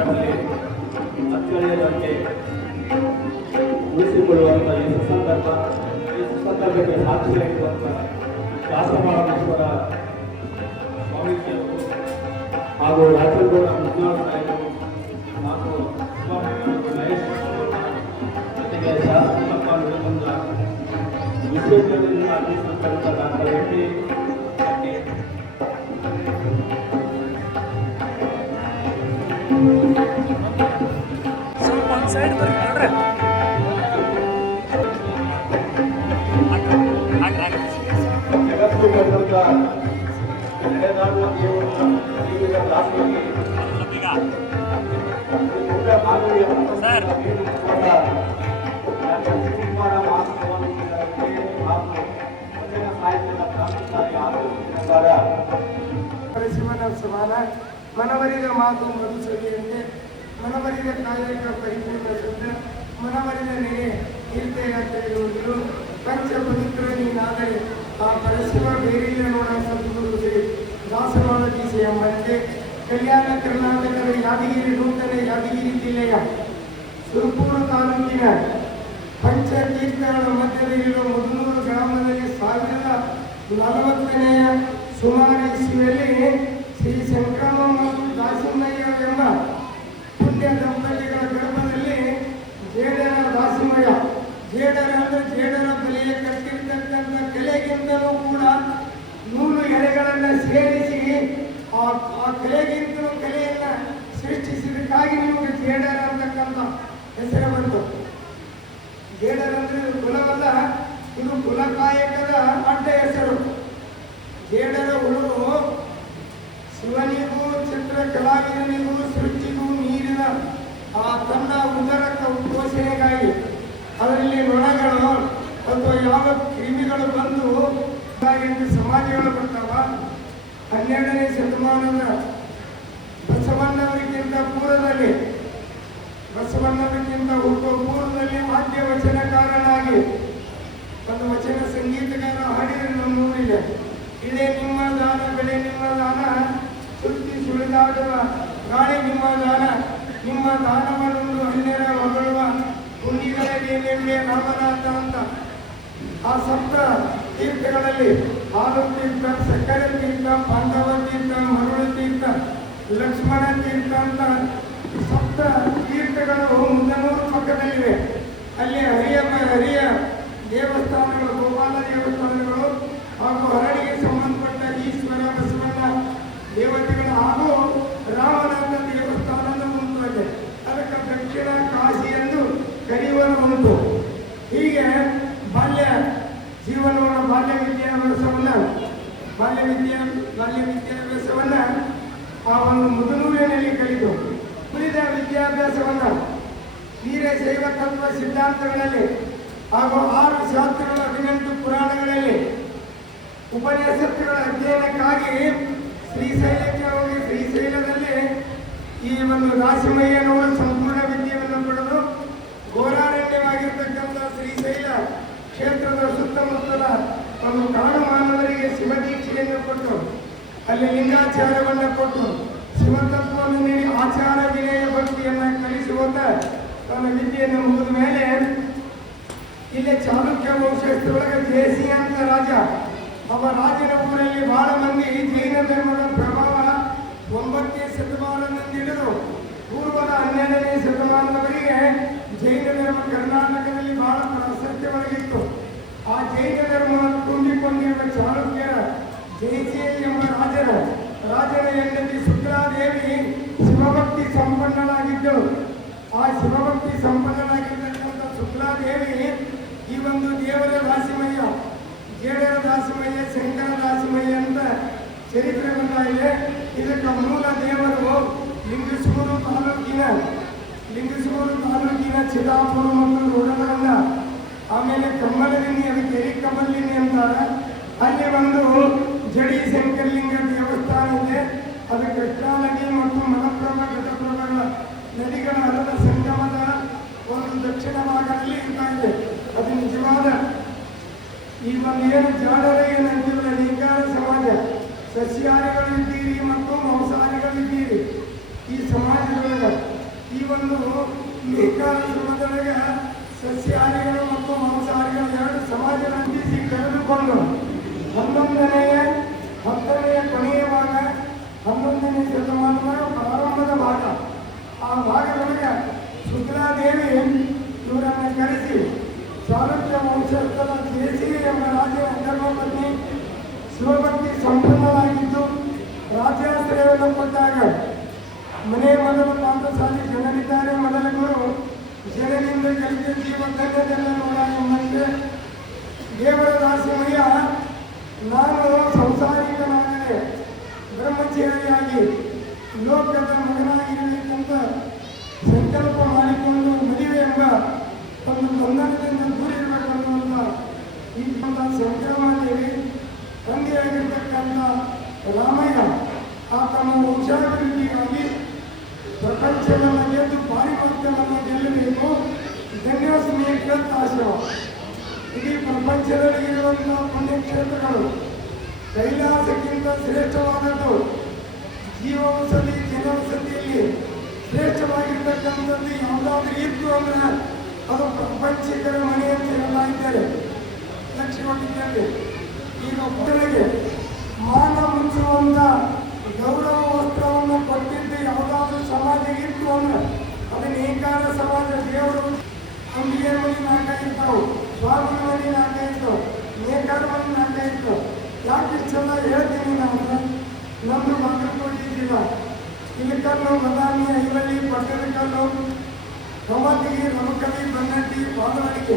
ಸಂದರ್ಭದಲ್ಲಿ ಅಚ್ಚಳಿಯದಂತೆ ಉಳಿಸಿಕೊಳ್ಳುವಂಥ ಈ ಸುಸಂದರ್ಭಕ್ಕೆ ಸಾಕ್ಷಿಯಾಗಿರುವಂಥ ದಾಸಮಹಾರಾಮೇಶ್ವರ ಸ್ವಾಮೀಜಿಯವರು ಹಾಗೂ ರಾಜಗೌಡ ಮುನ್ನಾಳ ನಾಯಕರು ಹಾಗೂ ಮಹೇಶ್ ಜೊತೆಗೆ ಶಾಸಕ ವಿವೇಕಾನಂದ ವಿಶ್ವವಿದ್ಯಾಲಯದಿಂದ ಅರ್ಪಿಸಲ್ಪಟ್ಟ ಡಾಕ್ಟರ್ ಎಂ.ಟಿ. ಸ್ವಲ್ಪ ಒಂದು ಸೈಡ್ ಬರ್ರಿ ನೋಡ್ರಿ. ಜಗತ್ತು ಬಂದಂತ ನಡೆದಾಡುವ ದೇವರ ದಾಸರಿಗೆ ಶಿವನ ಸಮಾನ ಮನವರಿದ ಮಾತು ಮಧುಸರಿಯಂತೆ ಮನವರಿದ ಕಾಯಕ ಪರಿಪೂರ್ಣ ಶುದ್ಧ ಮನವರಿದ ನೆನೆ ತೀರ್ಥಯಾತ್ರೆಗಳು ಪಂಚಪವಿತ್ರ ನೀನಾದರೆ ಆ ಪರಶಿವ ಬೇರಿಲ್ಲ ನೋಡ ಸದ್ಗುರು ಶ್ರೀ ದಾಸವಾಳ ದೀಸೆ ಎಂಬಂತೆ ಕಲ್ಯಾಣ ಕರ್ನಾಟಕದ ಯಾದಗಿರಿ ನೂತನ ಯಾದಗಿರಿ ಜಿಲ್ಲೆಯ ಸುರಪೂರು ತಾಲೂಕಿನ ಪಂಚತೀರ್ಥಗಳ ಮಧ್ಯದಲ್ಲಿರುವ ಮುದುನೂರು ಗ್ರಾಮದಲ್ಲಿ 1040ನೆಯ ಸುಮಾರು ಇಸ್ವಿಯಲ್ಲಿ ಶ್ರೀ ಸಂಕ್ರಮ ಮತ್ತು ದಾಸಿಮಯ್ಯ ಎಂಬ ಪುಣ್ಯ ದಂಪತಿಗಳ ಗರ್ಭದಲ್ಲಿ ಜೇಡರ ದಾಸಿಮಯ್ಯ, ಜೇಡರ ಅಂದರೆ ಜೇಡರ ಬಲೆಯ ಕಟ್ಟಿರ್ತಕ್ಕಂಥ ಕಲೆಗಿಂತಲೂ ಕೂಡ ನೂಲು ಎಳೆಗಳನ್ನು ಸೇರಿಸಿ ಆ ಕಲೆಗಿಂತಲೂ ಕಲೆಯನ್ನು ಸೃಷ್ಟಿಸಿದಕ್ಕಾಗಿ ನಿಮಗೆ ಜೇಡರ ಅಂತಕ್ಕಂಥ ಹೆಸರು ಬಂತು. ಜೇಡರ ಅಂದರೆ ಕುಲವಲ್ಲ, ಇದು ಕುಲಕಾಯಕದ ಅಡ್ಡ ಹೆಸರು. ಜೇಡರ ಹುಡುಗು ಶಿವನಿಗೂ ಚಿತ್ರ ಕಲಾವಿದನಿಗೂ ಸೃಷ್ಟಿಗೂ ನೀರಿನ ಆ ತನ್ನ ಉದರ ಪೋಷಣೆಗಾಗಿ ಅದರಲ್ಲಿ ನೊಣಗಳು ಅಥವಾ ಯಾವ ಕ್ರಿಮಿಗಳು ಬಂದು ಸಮಾಧಿಗಳು ಬರ್ತಾವ. 12ನೇ ಶತಮಾನದ ಬಸವಣ್ಣವರಿಗಿಂತ ಹುಟ್ಟುವ ಪೂರ್ವದಲ್ಲಿ ವಾದ್ಯ ವಚನಕಾರನಾಗಿ ಒಂದು ವಚನ ಸಂಗೀತಗಾರ ಹಾಡಿದರೆ ನಮ್ಮೂರಿದೆ. ಇಳೆ ನಿಮ್ಮ ದಾನ, ಬೆಳೆ ನಿಮ್ಮ ದಾನ, ಸುತ್ತಿ ಸುಳಿದಾಡುವ ಗಾಳಿ ನಿಮ್ಮ ದಾನ, ನಿಮ್ಮ ದಾನವನ್ನು ಅನ್ಯರ ಹೊಗಳುವ ಪುಣ್ಯಗಳಿಗೆ ರಾಮನಾಥ ಅಂತ ಆ ಸಪ್ತ ತೀರ್ಥಗಳಲ್ಲಿ ಹಾಲು ತೀರ್ಥ, ಸಕ್ಕರೆ ತೀರ್ಥ, ಪಾಂಡವ ತೀರ್ಥ, ಮರುಳು ತೀರ್ಥ, ಲಕ್ಷ್ಮಣ ತೀರ್ಥ ಅಂತ ಸಪ್ತ ತೀರ್ಥಗಳು ಮುದ್ದನೂರು ಪಕ್ಕದಲ್ಲಿವೆ. ಅಲ್ಲಿ ಹರಿಯ ದೇವಸ್ಥಾನಗಳು, ಗೋಪಾಲ ದೇವಸ್ಥಾನಗಳು ಹಾಗೂ ಹರಡಿಗೆ ಸಂಬಂಧಪಟ್ಟ ಈಶ್ವರ, ಬಸವಣ್ಣ ದೇವತೆಗಳು ಹಾಗೂ ರಾಮನಾಥ ದೇವಸ್ಥಾನದ ಉಂಟು. ಅದಕ್ಕೆ ದಕ್ಷಿಣ ಕಾಶಿ ಎಂದು ಕರೆಯುವುದು ಉಂಟು. ಹೀಗೆ ಬಾಲ್ಯ ಜೀವನವನ್ನು ಬಾಲ್ಯ ವಿದ್ಯಾಭ್ಯಾಸವನ್ನು ಆ ಒಂದು ಮುದುನೂರಿನಲ್ಲಿ ಕಲಿತು ಉಳಿದ ವಿದ್ಯಾಭ್ಯಾಸವನ್ನು ವೀರಶೈವ ತತ್ವ ಸಿದ್ಧಾಂತಗಳಲ್ಲಿ ಹಾಗೂ 6 ಶಾಸ್ತ್ರಗಳ 18 ಪುರಾಣಗಳಲ್ಲಿ ಉಪನಿಷತ್ತುಗಳ ಅಧ್ಯಯನಕ್ಕಾಗಿ ಶ್ರೀಶೈಲಕ್ಕೆ ಹೋಗಿ ಶ್ರೀಶೈಲದಲ್ಲಿ ಈ ಒಂದು ದಾಸಿಮಯ್ಯನವರು ಸಂಪೂರ್ಣ ವಿದ್ಯೆಯನ್ನು ಪಡೆದು ಘೋರಾರಣ್ಯವಾಗಿರ್ತಕ್ಕಂಥ ಶ್ರೀಶೈಲ ಕ್ಷೇತ್ರದ ಸುತ್ತಮುತ್ತಲ ಒಂದು ಕಾಡು ಮಾನವರಿಗೆ ಶಿವದೀಕ್ಷೆಯನ್ನು ಕೊಟ್ಟು ಅಲ್ಲಿ ಲಿಂಗಾಚಾರವನ್ನು ಕೊಟ್ಟು ಶಿವತತ್ವವನ್ನು ನೀಡಿ ಆಚಾರ ವಿನಯ ಭಕ್ತಿಯನ್ನು ಕಲಿಸುವಂತ ತನ್ನ ವಿದ್ಯೆಯನ್ನು ಮುಗಿದ ಮೇಲೆ ಇಲ್ಲಿ ಚಾಲುಕ್ಯ ವಂಶಸ್ಥರೊಳಗೆ ಜೇಸಿ ಅಂತ ರಾಜ, ಅವ ರಾಜನ ಊರಲ್ಲಿ ಬಹಳ ಮಂದಿ ಜೈನ ಧರ್ಮದ ಪ್ರಭಾವ 9ನೇ ಶತಮಾನದಿಂದ ಹಿಡಿದು ಪೂರ್ವದ 12ನೇ ಶತಮಾನದವರೆಗೆ ಜೈನ ಧರ್ಮ ಕರ್ನಾಟಕದಲ್ಲಿ ಬಹಳ ಪ್ರಾಶಸ್ತ್ಯವೊಳಗಿತ್ತು. ಆ ಜೈನ ಧರ್ಮವನ್ನು ತುಂಬಿಕೊಂಡಿರುವ ಚಾಲುಕ್ಯರ ಜಯಸಿ ಎಂಬ ರಾಜನ ಹೆಂಡತಿ ಶುಕ್ಲಾದೇವಿ ಶಿವಭಕ್ತಿ ಸಂಪನ್ನಳಾಗಿದ್ದಳು. ಆ ಶಿವಭಕ್ತಿ ಸಂಪನ್ನಳಾಗಿರ್ತಕ್ಕಂಥ ಶುಕ್ಲಾದೇವಿ ಈ ಒಂದು ದೇವರ ದಾಸಿಮಯ್ಯ, ಜೇಡರ ದಾಸಿಮಯ್ಯ, ಶಂಕರ ದಾಸಿಮಯ್ಯ ಅಂತ ಚರಿತ್ರೆ ಬಂದಾಗಿದೆ. ಇದಕ್ಕೆ ಮೂಲ ದೇವರು ಲಿಂಗಸೂರು ತಾಲೂಕಿನ ಚಿದಾಪುರ ಮತ್ತು ರೋಡಗಳನ್ನ, ಆಮೇಲೆ ಕಮ್ಮಲಗಿನಿ, ಅದಕ್ಕೆ ಎರಿಕಮಲ್ಲಿನಿ ಅಂತಾರೆ. ಅಲ್ಲಿ ಒಂದು ಜಡಿ ಶಂಕರಲಿಂಗ ದೇವಸ್ಥಾನ ಇದೆ. ಅದು ಕೃಷ್ಣಾ ನದಿ ಮತ್ತು ಮಲಪ್ರಭಾ, ಘಟಪ್ರಭಗಳ ನದಿಗಳ ಹರದ ಸಂಗಮದ ಒಂದು ದಕ್ಷಿಣ ಭಾಗದಲ್ಲಿ ಇರ್ತಾ ಇದೆ. ಅದು ನಿಜವಾದ ಈ ಒಂದು ಏನು ಜಾಡರ ಏನಂತಿಲ್ಲ ಲಿಂಗಾರ ಸಮಾಜ, ಸಸ್ಯಾಹಾರಿಗಳಿದ್ದೀರಿ ಮತ್ತು ಮಾಂಸಾಹಾರಿಗಳಿದ್ದೀರಿ. ಈ ಸಮಾಜದೊಳಗೆ ಸಸ್ಯಾಹಾರಿಗಳು ಮತ್ತು ಮಾಂಸಾಹಾರಿಗಳು ಎರಡು ಸಮಾಜವನ್ನು ಕರೆದುಕೊಂಡು 11ನೇ 10ನೇ ಕೊನೆಯ ಭಾಗ 11ನೇ ಶತಮಾನದ ಪ್ರಾರಂಭದ ಭಾಗ. ಆ ಭಾಗದೊಳಗೆ ಶುಕ್ಲಾದೇವಿ ಇವರನ್ನು ಕರೆಸಿ ಚಾಲುಕ್ಯ ವಂಶಸ್ಥರ ಜೇಸಿ ಎಂಬ ರಾಜನ ಧರ್ಮಪತ್ನಿ ಶಿವಭಕ್ತಿ ಸಂಪನ್ನರಾಗಿದ್ದು ರಾಜ್ಯಾಶ್ರಯವನ್ನು ಕೊಟ್ಟಾಗ ಮನೆ ಮೊದಲು ಪಾತ್ರಶಾಲಿ ಜನರಿದ್ದಾರೆ, ಮೊದಲ ಗುರು ಜನರಿಂದ ಕಲಿತ ಜೀವಧನ್ಯದೆಲ್ಲ ನೋಡ ಎಂಬಂತೆ ದೇವರ ದಾಸಿಮಯ್ಯ ನಾನು ಸಂಸಾರಿಕನಾಗದೆ ಬ್ರಹ್ಮಚಾರಿಯಾಗಿ ಲೋಕದ ಮಗನಾಗಿರಬೇಕಂತ ಸಂಕಲ್ಪ ಮಾಡಿಕೊಂಡು ಮದುವೆ ಎಂಬ ಒಂದು ಬಂಧನದಿಂದ ದೂರಿರಬೇಕನ್ನುವಂಥ ಈ ಸಂಕ್ರಮಣದಲ್ಲಿ ತಂದೆಯಾಗಿರ್ತಕ್ಕಂಥ ರಾಮಯ್ಯ ತಮ್ಮ ವಂಶಾಭಿವೃದ್ಧಿಗಾಗಿ ಪ್ರಪಂಚವನ್ನು ಗೆದ್ದು ಪಾರಿಮಾತ್ಯವನ್ನು ಗೆಲ್ಲಬೇಕು, ಧನ್ಯೋಸ್ಮಿ ಆಶ್ರಮ. ಇಡೀ ಪ್ರಪಂಚದಲ್ಲಿ ಇರುವಂತಹ ಪುಣ್ಯಕ್ಷೇತ್ರಗಳು ಕೈಲಾಸಕ್ಕಿಂತ ಶ್ರೇಷ್ಠವಾದದ್ದು. ಜೀವವಸತಿ ಜನವಸತಿಯಲ್ಲಿ ಶ್ರೇಷ್ಠವಾಗಿರ್ತಕ್ಕಂಥದ್ದು ಯಾವುದಾದ್ರೂ ಇತ್ತು ಅಂದರೆ ಅದು ಪ್ರಪಂಚಿಕರ ಮನೆ ಅಂತ ಹೇಳ್ತಾ ಇದ್ದಾರೆ, ಲಕ್ಷ್ಯ ಕೊಟ್ಟಿದ್ದಾರೆ. ಈಗ ಮಕ್ಕಳಿಗೆ ಮಾನ ಮುಚ್ಚುವಂಥ ಗೌರವ ವಸ್ತ್ರವನ್ನು ಕೊಟ್ಟಿದ್ದು ಯಾವುದಾದ್ರೂ ಸಮಾಜ ಇತ್ತು ಅಂದ್ರೆ ಅದು ನೇಕಾರ ಸಮಾಜ. ದೇವರು ಅಂಬಿಗೆ ಮನೆ ನಾಟ ಇರ್ತಾವೆ, ಸ್ವಾಮಿ ಮನೆ ನಾಟ ಇರ್ತಾವೆ, ನೇಕಾರ ಮನೆ ನಾಟ ಇರ್ತಾವೆ. ಯಾಕೆ ಇಷ್ಟೆಲ್ಲ ಹೇಳ್ತೀನಿ ನಾನು? ನಮ್ಮದು ಬಾಗಲಕೋಟೆ ಜಿಲ್ಲಾ, ಇಲಕಲ್ಲು, ಬದಾಮಿ, ಐವಳ್ಳಿ, ಪಟ್ಟದಕಲ್ಲು, ಕಮತಿಗಿ, ರಮಕವಿ, ಬನ್ನಟ್ಟಿ, ಬಾದವಾಡಿಗೆ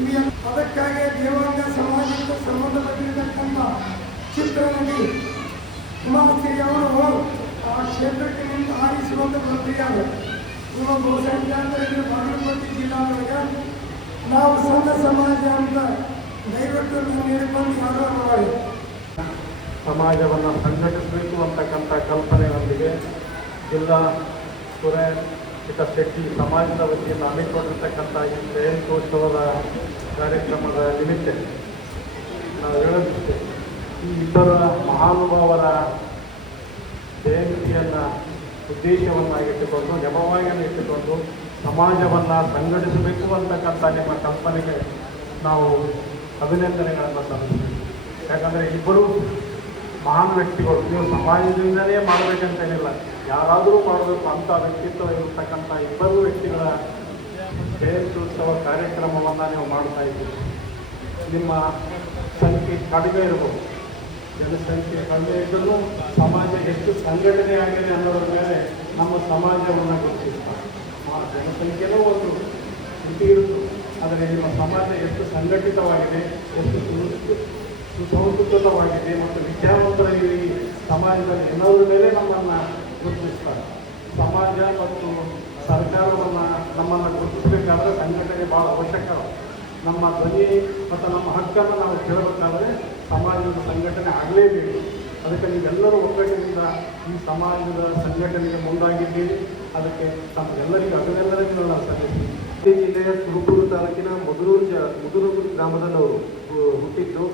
ಇವೆ. ಅದಕ್ಕಾಗಿ ದೇವಾಂಗ ಸಮಾಜಕ್ಕೆ ಸಂಬಂಧಪಟ್ಟಿರತಕ್ಕಂಥ ಚಿತ್ರನಟಿ ಉಮಾಶ್ರೀ ಅವರು ಆ ಕ್ಷೇತ್ರಕ್ಕೆ ನಿಂತು ಆರಿಸುವಂಥ ಪ್ರಕ್ರಿಯೆ. ಇವಾಗ ಬಹುಸಂಖ್ಯಾತರಿಗೆ ಬಾಗಲಕೋಟೆ ಜಿಲ್ಲಾದೊಳಗೆ ನಾವು ಸಂತ ಸಮಾಜ ಅಂತ ದಯವಿಟ್ಟು ನೀಡಿಕೊಂಡು ಯಾರೋ ಮಾಡಿ ಸಮಾಜವನ್ನು ಸಂಘಟಿಸಬೇಕು ಅಂತಕ್ಕಂಥ ಕಲ್ಪನೆಯೊಂದಿಗೆ ಜಿಲ್ಲಾ ಪುರಹಿತ ಶೆಟ್ಟಿ ಸಮಾಜದ ವತಿಯಿಂದ ಹಮ್ಮಿಕೊಂಡಿರ್ತಕ್ಕಂಥ ಈ ಜಯಂತ್ಯೋತ್ಸವದ ಕಾರ್ಯಕ್ರಮದ ನಿಮಿತ್ತ ನಾವು ಹೇಳೋದಿಷ್ಟೇ, ಈ ಇಬ್ಬರ ಮಹಾನುಭಾವರ ಜಯಂತಿಯನ್ನು ಉದ್ದೇಶವನ್ನಾಗಿಟ್ಟುಕೊಂಡು ನೆಪವಾಗಿಯನ್ನು ಇಟ್ಟುಕೊಂಡು ಸಮಾಜವನ್ನು ಸಂಘಟಿಸಬೇಕು ಅಂತಕ್ಕಂಥ ನಿಮ್ಮ ಕಲ್ಪನೆಗೆ ನಾವು ಅಭಿನಂದನೆಗಳನ್ನು ಸಲ್ಲಿಸ್ತೀವಿ. ಯಾಕಂದರೆ ಇಬ್ಬರು ಮಹಾನ್ ವ್ಯಕ್ತಿಗಳು, ನೀವು ಸಮಾಜದಿಂದಲೇ ಮಾಡಬೇಕಂತೇನಿಲ್ಲ, ಯಾರಾದರೂ ಮಾಡಬೇಕು ಅಂತ ವ್ಯಕ್ತಿತ್ವ ಇರತಕ್ಕಂಥ ಇಬ್ಬರು ವ್ಯಕ್ತಿಗಳ ಜಯಂತ್ಯೋತ್ಸವ ಕಾರ್ಯಕ್ರಮವನ್ನು ನೀವು ಮಾಡ್ತಾ ಇದ್ದೀರಿ. ನಿಮ್ಮ ಸಂಖ್ಯೆ ಕಡಿಮೆ ಇರ್ಬೋದು, ಜನಸಂಖ್ಯೆ ಕಡಿಮೆ ಇದ್ದರೂ ಸಮಾಜ ಎಷ್ಟು ಸಂಘಟನೆ ಆಗಿದೆ ಅನ್ನೋದ್ರ ಮೇಲೆ ನಮ್ಮ ಸಮಾಜವನ್ನು ಗುರುತಿಸ್ತಾರೆ. ಜನಸಂಖ್ಯೆನೂ ಒಂದು ಮಿತಿ ಇರುತ್ತೆ, ಆದರೆ ನಿಮ್ಮ ಸಮಾಜ ಎಷ್ಟು ಸಂಘಟಿತವಾಗಿದೆ, ಎಷ್ಟು ಸುಸಂಸ್ಕೃತವಾಗಿದೆ ಮತ್ತು ವಿದ್ಯಾವಂತರ ಈ ಸಮಾಜದಲ್ಲಿ ಎಲ್ಲರ ಮೇಲೆ ನಮ್ಮನ್ನು ಗುರುತಿಸ್ತಾರೆ. ಸಮಾಜ ಮತ್ತು ಸರ್ಕಾರವನ್ನು ನಮ್ಮನ್ನು ಗುರುತಿಸಬೇಕಾದ್ರೆ ಸಂಘಟನೆ ಭಾಳ ಅವಶ್ಯಕ. ನಮ್ಮ ಧ್ವನಿ ಮತ್ತು ನಮ್ಮ ಹಕ್ಕನ್ನು ನಾವು ಕೇಳಬೇಕಾದ್ರೆ ಸಮಾಜದ ಸಂಘಟನೆ ಆಗಲೇಬೇಕು. ಅದಕ್ಕೆ ನೀವೆಲ್ಲರೂ ಒಗ್ಗಟ್ಟಿನಿಂದ ಈ ಸಮಾಜದ ಸಂಘಟನೆಗೆ ಮುಂದಾಗಿದ್ದೀರಿ. ಅದಕ್ಕೆ ತಮ್ಮೆಲ್ಲರಿಗೂ ಅಭಿನಂದನೆಗಳನ್ನು ನಾನು ಸಲ್ಲಿಸ್ತೀನಿ. ಉಡುಪಿ ಜಿಲ್ಲೆಯ ಸುರಪುರ ತಾಲೂಕಿನ ಮುದುರೂರು ಗ್ರಾಮದಲ್ಲಿ ಅವರು ಹುಟ್ಟಿದ್ದು.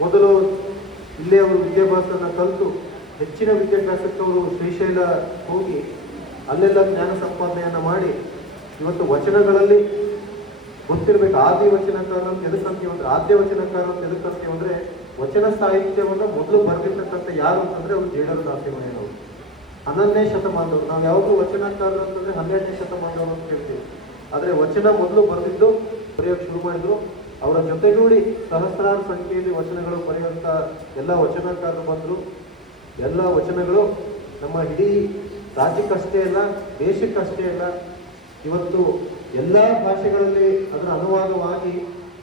ಮೊದಲು ಇಲ್ಲೇ ಅವರು ವಿದ್ಯಾಭ್ಯಾಸವನ್ನು ಕಲಿತು ಹೆಚ್ಚಿನ ವಿದ್ಯಾಭ್ಯಾಸಕ್ಕೆ ಅವರು ಶ್ರೀಶೈಲ ಹೋಗಿ ಅಲ್ಲೆಲ್ಲ ಜ್ಞಾನ ಸಂಪಾದನೆಯನ್ನು ಮಾಡಿ ಇವತ್ತು ವಚನಗಳಲ್ಲಿ ಗೊತ್ತಿರಬೇಕು. ಆದಿ ವಚನಕಾರ ಅಂತ ಎದಕ್ಕಂತೀವಿ ಅಂದರೆ, ಆದ್ಯ ವಚನಕಾರ ಅಂತ ಎದಕ್ಕಂತೀವಿ ಅಂದರೆ, ವಚನ ಸಾಹಿತ್ಯವನ್ನು ಮೊದಲು ಬರೆದಿರ್ತಕ್ಕಂಥ ಯಾರು ಅಂತಂದರೆ ಅವರು ಜೇಡರ ದಾಸಿಮಯ್ಯನವರು, 11ನೇ ಶತಮಾನದವರು. ನಾವು ಯಾವಾಗಲೂ ವಚನಕಾರರು ಅಂತಂದರೆ 12ನೇ ಶತಮಾನದವರು ಅಂತ ಹೇಳ್ತೀವಿ. ಆದರೆ ವಚನ ಮೊದಲು ಬರೆದಿದ್ದು ಬರೆಯೋಕ್ಕೆ ಶುರು ಮಾಡಿದ್ರು. ಅವರ ಜೊತೆಗೂಡಿ ಸಹಸ್ರಾರು ಸಂಖ್ಯೆಯಲ್ಲಿ ವಚನಗಳು ಬರೆಯುವಂಥ ಎಲ್ಲ ವಚನಕಾರರು ಬಂದರು. ಎಲ್ಲ ವಚನಗಳು ನಮ್ಮ ಇಡೀ ರಾಜ್ಯಕ್ಕಷ್ಟೇ ಅಲ್ಲ, ದೇಶಕ್ಕಷ್ಟೇ ಅಲ್ಲ, ಇವತ್ತು ಎಲ್ಲ ಭಾಷೆಗಳಲ್ಲಿ ಅದರ ಅನುವಾದವಾಗಿ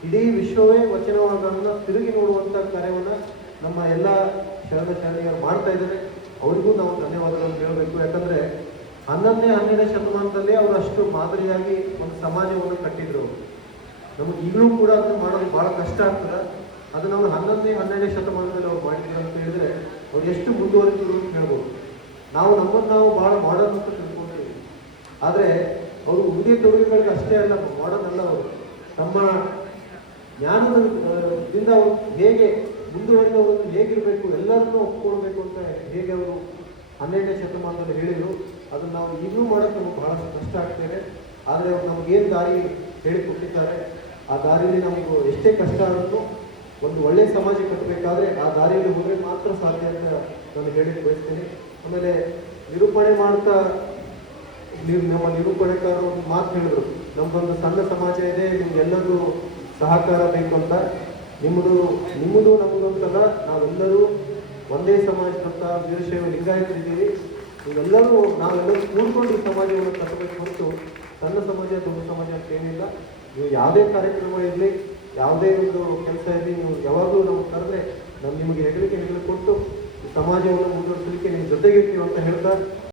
ಇಡೀ ವಿಶ್ವವೇ ವಚನಗಳನ್ನು ತಿರುಗಿ ನೋಡುವಂಥ ಕಾರ್ಯವನ್ನು ನಮ್ಮ ಎಲ್ಲ ಶರಣರು ಮಾಡ್ತಾ ಇದ್ದಾರೆ. ಅವರಿಗೂ ನಾವು ಧನ್ಯವಾದಗಳನ್ನು ಹೇಳಬೇಕು. ಯಾಕಂದರೆ 11ನೇ 12ನೇ ಶತಮಾನದಲ್ಲಿ ಅವರು ಅಷ್ಟು ಮಾದರಿಯಾಗಿ ಒಂದು ಸಮಾಜವನ್ನು ಕಟ್ಟಿದ್ರು. ನಮಗೆ ಈಗಲೂ ಕೂಡ ಅದನ್ನು ಮಾಡೋದು ಭಾಳ ಕಷ್ಟ ಆಗ್ತದೆ. ಅದನ್ನು ಅವರು 11ನೇ 12ನೇ ಶತಮಾನದಲ್ಲಿ ಅವ್ರು ಮಾಡಿದ್ರು ಅಂತ ಹೇಳಿದರೆ ಅವ್ರು ಎಷ್ಟು ಮುಂದುವರಿದ್ರು ಅಂತ ಹೇಳ್ಬೋದು. ನಾವು ನಮ್ಮನ್ನು ನಾವು ಭಾಳ ಮಾಡರ್ನ್ ಅಂತ ತಿಳ್ಕೊಳ್ತೀವಿ. ಆದರೆ ಅವರು ಉಡುಗೆ ತೊಡುಗೆಗಳಿಗೆ ಅಷ್ಟೇ ಅಲ್ಲ, ಮಾಡರ್ನ್ ಅಲ್ಲ. ಅವರು ತಮ್ಮ ಜ್ಞಾನದಿಂದ ಅವರು ಹೇಗೆ ಮುಂದುವರಿದವರು ಹೇಗಿರಬೇಕು, ಎಲ್ಲರನ್ನೂ ಒಪ್ಕೊಳ್ಬೇಕು ಅಂತ ಹೇಗೆ ಅವರು 12ನೇ ಶತಮಾನದಲ್ಲಿ ಹೇಳಿದರು. ಅದನ್ನು ನಾವು ಈಗಲೂ ಮಾಡೋಕ್ಕೆ ನಮಗೆ ಬಹಳಷ್ಟು ಕಷ್ಟ ಆಗ್ತೇವೆ. ಆದರೆ ಅವ್ರು ನಮಗೇನು ದಾರಿ ಹೇಳಿಕೊಟ್ಟಿದ್ದಾರೆ ಆ ದಾರಿಯಲ್ಲಿ ನಮಗೂ ಎಷ್ಟೇ ಕಷ್ಟ ಆದರೂ ಒಂದು ಒಳ್ಳೆಯ ಸಮಾಜ ಕಟ್ಟಬೇಕಾದ್ರೆ ಆ ದಾರಿಯಲ್ಲಿ ಹೋದರೆ ಮಾತ್ರ ಸಾಧ್ಯ ಅಂತ ನಾನು ಹೇಳಕ್ಕೆ ಬಯಸ್ತೀನಿ. ಆಮೇಲೆ ನಿರೂಪಣೆ ಮಾಡ್ತಾ ನಮ್ಮ ನಿರೂಪಣೆಕಾರರು ಒಂದು ಮಾತು ಹೇಳಿದ್ರು, ನಮ್ಮದೊಂದು ಸಣ್ಣ ಸಮಾಜ ಇದೆ, ನಿಮ್ಗೆಲ್ಲರೂ ಸಹಕಾರ ಬೇಕು ಅಂತ. ನಿಮ್ಮದು ನಮಗೊಂದಲ್ಲ, ನಾವೆಲ್ಲರೂ ಒಂದೇ ಸಮಾಜದಂತ ವೀರಶೈವ ಲಿಂಗಾಯತರಿದ್ದೀವಿ. ನಾವೆಲ್ಲರೂ ಕೂಡ್ಕೊಂಡು ಈ ಸಮಾಜವನ್ನು ಕಟ್ಟಬೇಕು ಹೊರತು ಸಣ್ಣ ಸಮಾಜ ದೊಡ್ಡ ಸಮಾಜ ಅಂತ ಏನಿಲ್ಲ. ನೀವು ಯಾವುದೇ ಕಾರ್ಯಕ್ರಮ ಇರಲಿ, ಯಾವುದೇ ಒಂದು ಕೆಲಸ ಇರಲಿ, ನೀವು ಯಾವಾಗಲೂ ನಮಗೆ ಕರೆದ್ರೆ ನಾವು ನಿಮಗೆ ಹೆಗಲಿಗೆ ಕೊಟ್ಟು ಈ ಸಮಾಜವನ್ನು ಮುಂದುವರಿಸಲಿಕ್ಕೆ ನಿಮ್ಮ ಜೊತೆಗಿರ್ತೀವಿ ಅಂತ ಹೇಳ್ತಾ